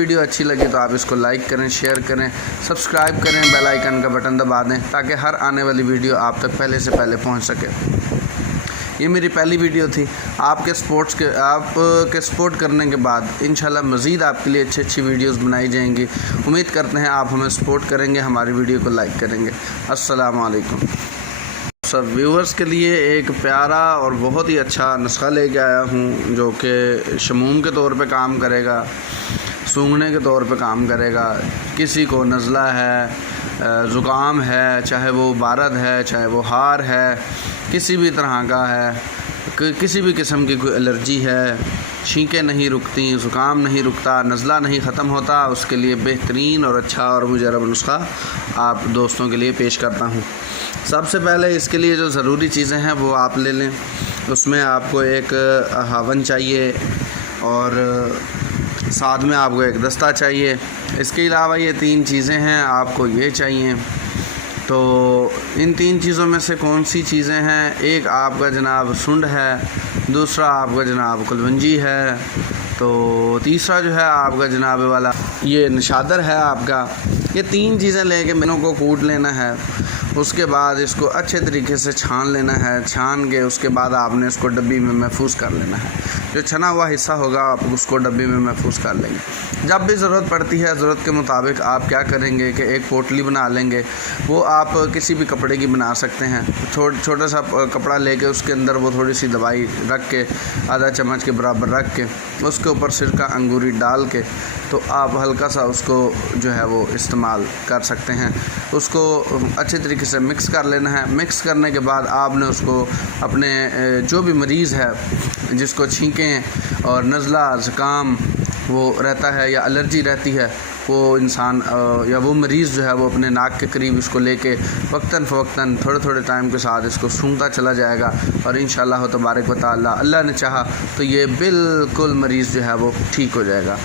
Video اچھی لگی تو آپ اس کو لائک کریں، شیئر کریں، سبسکرائب کریں، بیل آئیکن کا بٹن دبا دیں تاکہ ہر آنے والی ویڈیو آپ تک پہلے سے پہلے پہنچ سکے۔ یہ میری پہلی ویڈیو تھی۔ آپ کے سپورٹ کرنے کے بعد انشاءاللہ مزید آپ کے لیے اچھی ویڈیوز بنائی جائیں گی۔ امید کرتے ہیں آپ ہمیں سپورٹ کریں گے، ہماری ویڈیو کو لائک کریں گے۔ السلام علیکم۔ سب ویورز کے لیے ایک پیارا اور بہت ہی اچھا نسخہ لے کے آیا ہوں جو کہ شموم کے طور پہ کام کرے گا، سونگھنے کے طور پہ کام کرے گا۔ کسی کو نزلہ ہے، زکام ہے، چاہے وہ بارد ہے، چاہے وہ ہار ہے، کسی بھی طرح کا ہے، کسی بھی قسم کی کوئی الرجی ہے، چھینکیں نہیں رکتی، زکام نہیں رکتا، نزلہ نہیں ختم ہوتا، اس کے لیے بہترین اور اچھا اور مجرب نسخہ آپ دوستوں کے لیے پیش کرتا ہوں۔ سب سے پہلے اس کے لیے جو ضروری چیزیں ہیں وہ آپ لے لیں۔ اس میں آپ کو ایک ہاون چاہیے اور ساتھ میں آپ کو ایک دستہ چاہیے۔ اس کے علاوہ یہ 3 چیزیں ہیں، آپ کو یہ چاہیے۔ تو ان 3 چیزوں میں سے کون سی چیزیں ہیں؟ ایک آپ کا جناب سنڈ ہے، دوسرا آپ کا جناب کلونجی ہے، تو تیسرا جو ہے آپ کا جناب والا یہ نشادر ہے آپ کا۔ یہ 3 چیزیں لے کے مینوں کو کوٹ لینا ہے۔ اس کے بعد اس کو اچھے طریقے سے چھان لینا ہے۔ چھان کے اس کے بعد آپ نے اس کو ڈبی میں محفوظ کر لینا ہے۔ جو چھنا ہوا حصہ ہوگا آپ اس کو ڈبی میں محفوظ کر لیں گے۔ جب بھی ضرورت پڑتی ہے، ضرورت کے مطابق آپ کیا کریں گے کہ ایک پوٹلی بنا لیں گے۔ وہ آپ کسی بھی کپڑے کی بنا سکتے ہیں۔ چھوٹا سا کپڑا لے کے اس کے اندر وہ تھوڑی سی دوائی رکھ کے، آدھا چمچ کے برابر رکھ کے، اس کے اوپر سرکہ انگوری ڈال کے، تو آپ ہلکا سا اس کو جو ہے وہ استعمال کر سکتے ہیں۔ اس کو اچھے طریقے سے مکس کر لینا ہے۔ مکس کرنے کے بعد آپ نے اس کو اپنے جو بھی مریض ہے جس کو چھینکیں اور نزلہ، زکام وہ رہتا ہے یا الرجی رہتی ہے، وہ انسان یا وہ مریض جو ہے وہ اپنے ناک کے قریب اس کو لے کے وقتاً فوقتاً تھوڑے ٹائم کے ساتھ اس کو سونگھتا چلا جائے گا، اور انشاءاللہ تبارک و تعالی اللہ نے چاہا تو یہ بالکل مریض جو ہے وہ ٹھیک ہو جائے گا۔